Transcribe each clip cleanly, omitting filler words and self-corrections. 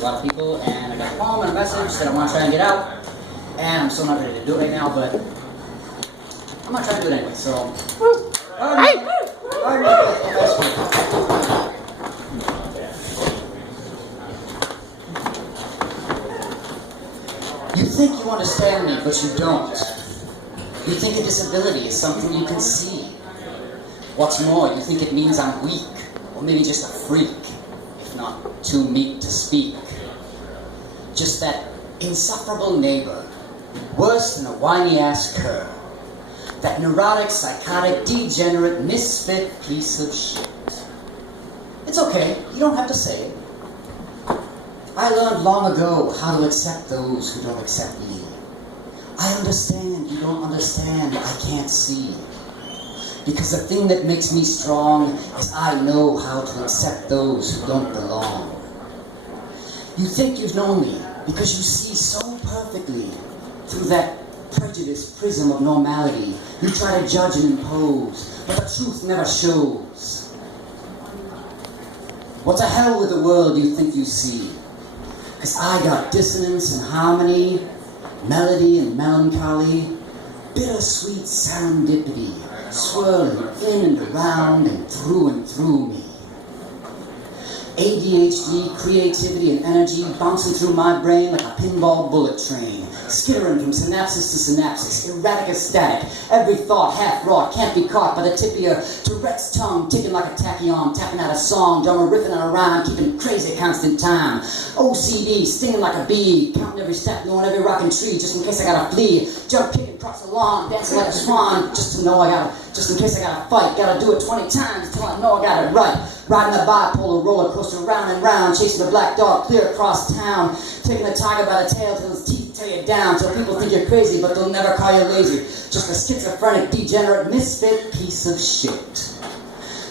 a lot of people, and I got a poem and a message that I want to try and get out, and I'm still not ready to do it right now, but I'm going to try to do it anyway, so... You think you understand me, but you don't. You think a disability is something you can see. What's more, you think it means I'm weak, or maybe just a freak, if not too meek to speak. Just that insufferable neighbor, worse than a whiny-ass cur. That neurotic, psychotic, degenerate, misfit piece of shit. It's okay, you don't have to say it. I learned long ago how to accept those who don't accept me. I understand, you don't understand, I can't see. Because the thing that makes me strong is I know how to accept those who don't belong. You think you've known me because you see so perfectly through that prejudiced prism of normality. You try to judge and impose, but the truth never shows. What the hell with the world you think you see? Cause I got dissonance and harmony, melody and melancholy, bittersweet serendipity, swirling in and around and through me. ADHD, creativity and energy bouncing through my brain like a pinball bullet train, skittering from synapses to synapses, erratic as static, every thought half-wrought, can't be caught by the tip of your Tourette's tongue, ticking like a tachyon, tapping out a song, drummer riffing on a rhyme, keeping crazy constant time. OCD, stinging like a bee, counting every step, knowing every rocking tree, just in case I gotta flee, jump, kicking across the lawn, dancing like a swan, just in case I gotta fight, gotta do it 20 times till I know I got it right. Riding a bipolar roller coaster round and round, chasing the black dog clear across town, taking the tiger by the tail till his teeth tear you down, till people think you're crazy, but they'll never call you lazy. Just a schizophrenic, degenerate, misfit piece of shit.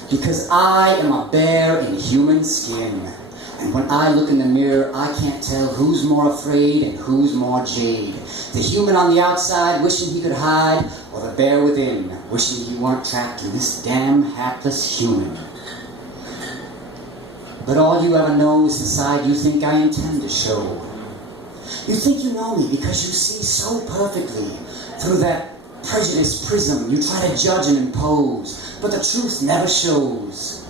Because I am a bear in human skin, and when I look in the mirror, I can't tell who's more afraid and who's more jade. The human on the outside wishing he could hide, or the bear within wishing he weren't trapped in this damn hapless human. But all you ever know is the side you think I intend to show. You think you know me because you see so perfectly through that prejudiced prism. You try to judge and impose, but the truth never shows.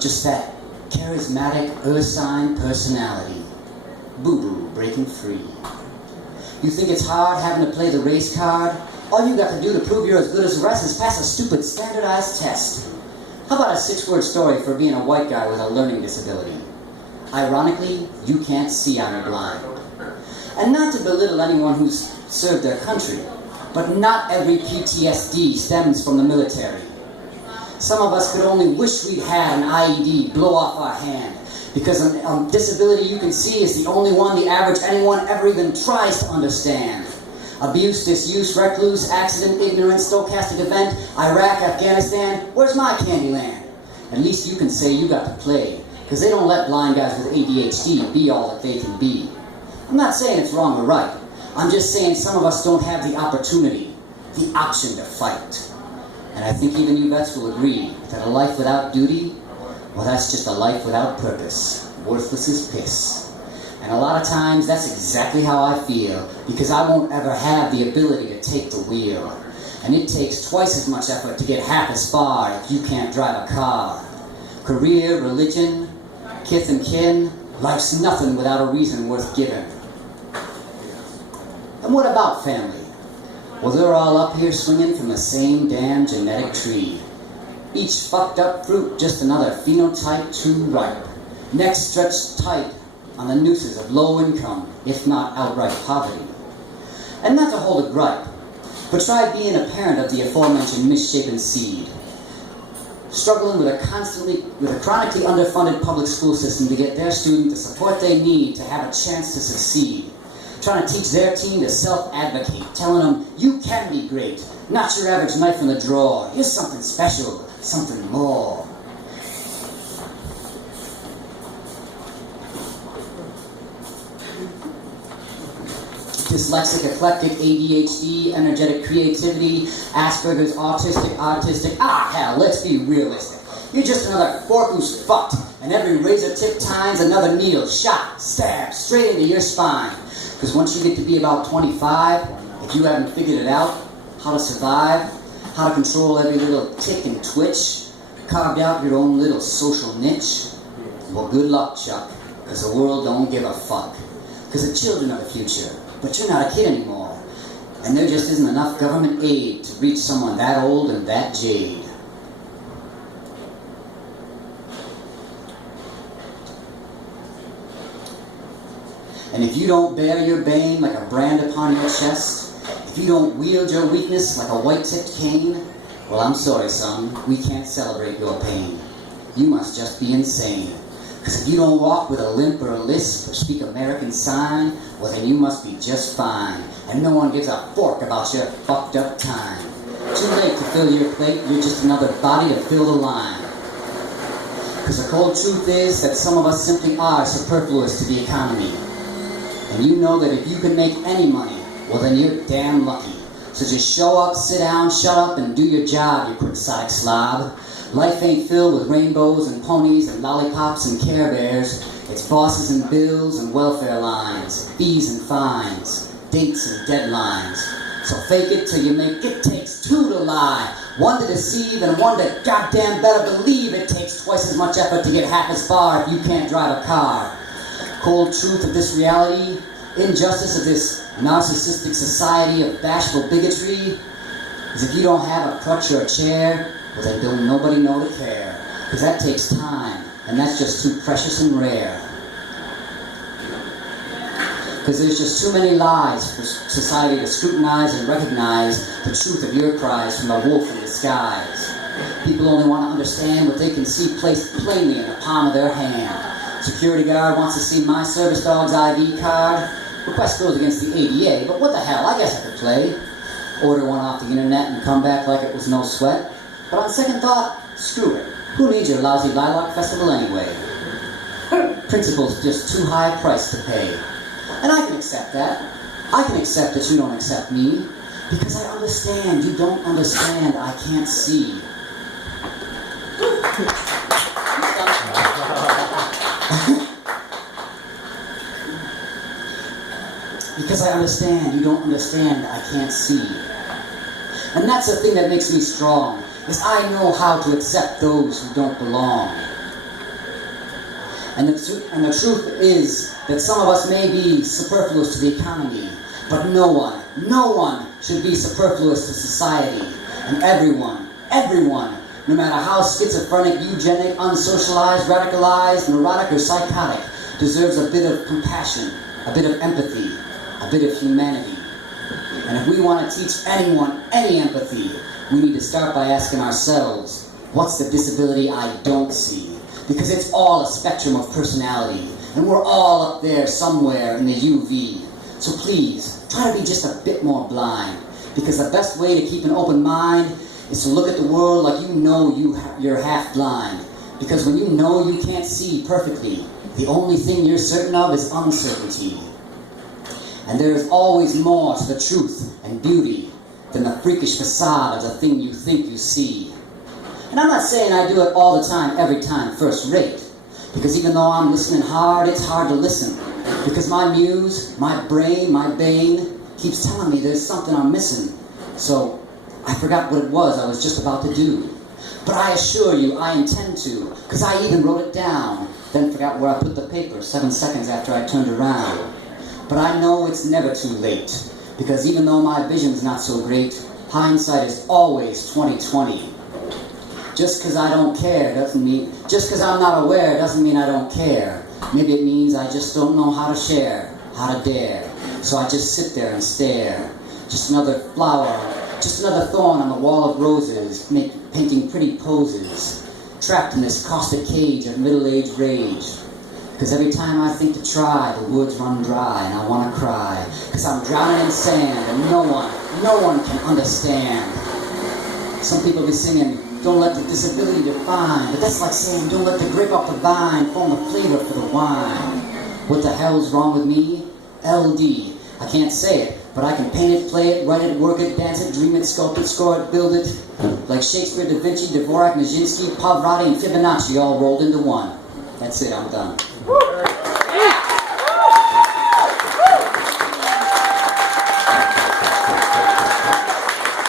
Just that charismatic, ursine personality. Boo-boo, breaking free. You think it's hard having to play the race card? All you got to do to prove you're as good as the rest is pass a stupid standardized test. How about a 6-word story for being a white guy with a learning disability? Ironically, you can't see I'm blind. And not to belittle anyone who's served their country, but not every PTSD stems from the military. Some of us could only wish we'd had an IED blow off our hand, because a disability you can see is the only one the average anyone ever even tries to understand. Abuse, disuse, recluse, accident, ignorance, stochastic event, Iraq, Afghanistan, where's my Candyland? At least you can say you got to play, because they don't let blind guys with ADHD be all that they can be. I'm not saying it's wrong or right. I'm just saying some of us don't have the opportunity, the option to fight. And I think even you vets will agree that a life without duty, well, that's just a life without purpose. Worthless as piss. And a lot of times, that's exactly how I feel, because I won't ever have the ability to take the wheel. And it takes twice as much effort to get half as far if you can't drive a car. Career, religion, kith and kin, life's nothing without a reason worth giving. And what about family? Well, they're all up here swinging from the same damn genetic tree. Each fucked up fruit, just another phenotype too ripe. Necks stretched tight on the nooses of low income, if not outright poverty. And not to hold a gripe, but try being a parent of the aforementioned misshapen seed. Struggling with a chronically underfunded public school system to get their student the support they need to have a chance to succeed. Trying to teach their teen to self-advocate, telling them, you can be great, not your average knife in the drawer. You're something special, something more. Dyslexic, eclectic, ADHD, energetic creativity, Asperger's, autistic, hell, let's be realistic. You're just another fork who's fucked, and And every razor tip time's another needle, shot, stab, straight into your spine. Because once you get to be about 25, if you haven't figured it out, how to survive, how to control every little tick and twitch, carved out your own little social niche, well, good luck, Chuck, because the world don't give a fuck. Because the children are the future, but you're not a kid anymore. And there just isn't enough government aid to reach someone that old and that jade. And if you don't bear your bane like a brand upon your chest, if you don't wield your weakness like a white-tipped cane, well, I'm sorry, son, we can't celebrate your pain. You must just be insane. Because if you don't walk with a limp or a lisp or speak American sign, well, then you must be just fine. And no one gives a fork about your fucked up time. Too late to fill your plate, you're just another body to fill the line. Because the cold truth is that some of us simply are superfluous to the economy. And you know that if you can make any money, well, then you're damn lucky. So just show up, sit down, shut up, and do your job, you quixotic slob. Life ain't filled with rainbows and ponies and lollipops and Care Bears. It's bosses and bills and welfare lines, fees and fines, dates and deadlines. So fake it till you make it takes two to lie. One to deceive and one to goddamn better believe it takes twice as much effort to get half as far if you can't drive a car. Cold truth of this reality, injustice of this narcissistic society of bashful bigotry, is if you don't have a crutch or a chair, well then don't nobody know to care. Because that takes time, and that's just too precious and rare. Because there's just too many lies for society to scrutinize and recognize the truth of your cries from a wolf in the skies. People only want to understand what they can see placed plainly in the palm of their hand. Security guard wants to see my service dog's ID card. Request goes against the ADA, but what the hell, I guess I could play. Order one off the internet and come back like it was no sweat. But on second thought, screw it. Who needs your lousy lilac festival anyway? Principle's just too high a price to pay. And I can accept that. I can accept that you don't accept me. Because I understand you don't understand, I can't see. Because I understand you don't understand, I can't see. And that's the thing that makes me strong, is I know how to accept those who don't belong. And the truth is that some of us may be superfluous to the economy, but no one should be superfluous to society. And everyone, no matter how schizophrenic, eugenic, unsocialized, radicalized, neurotic, or psychotic, deserves a bit of compassion, a bit of empathy, a bit of humanity. And if we want to teach anyone any empathy, we need to start by asking ourselves, what's the disability I don't see? Because it's all a spectrum of personality, and we're all up there somewhere in the UV. So please, try to be just a bit more blind, because the best way to keep an open mind is to look at the world like you know you're half blind. Because when you know you can't see perfectly, the only thing you're certain of is uncertainty. And there is always more to the truth and beauty than the freakish facade of the thing you think you see. And I'm not saying I do it all the time, every time, first rate. Because even though I'm listening hard, it's hard to listen. Because my muse, my brain, my bane, keeps telling me there's something I'm missing. So I forgot what it was I was just about to do. But I assure you, I intend to, because I even wrote it down, then forgot where I put the paper 7 seconds after I turned around. But I know it's never too late, because even though my vision's not so great, hindsight is always 20/20. Just because I don't care doesn't mean, just because I'm not aware doesn't mean I don't care. Maybe it means I just don't know how to share, how to dare. So I just sit there and stare. Just another flower, just another thorn on the wall of roses, painting pretty poses, trapped in this caustic cage of middle-aged rage. Because every time I think to try, the woods run dry and I want to cry. Because I'm drowning in sand and no one can understand. Some people be singing, don't let the disability define. But that's like saying, don't let the grape off the vine form the flavor for the wine. What the hell's wrong with me? LD. I can't say it, but I can paint it, play it, write it, work it, dance it, dream it, sculpt it, score it, build it. Like Shakespeare, Da Vinci, Dvorak, Nijinsky, Pavarotti, and Fibonacci all rolled into one. That's it, I'm done. Very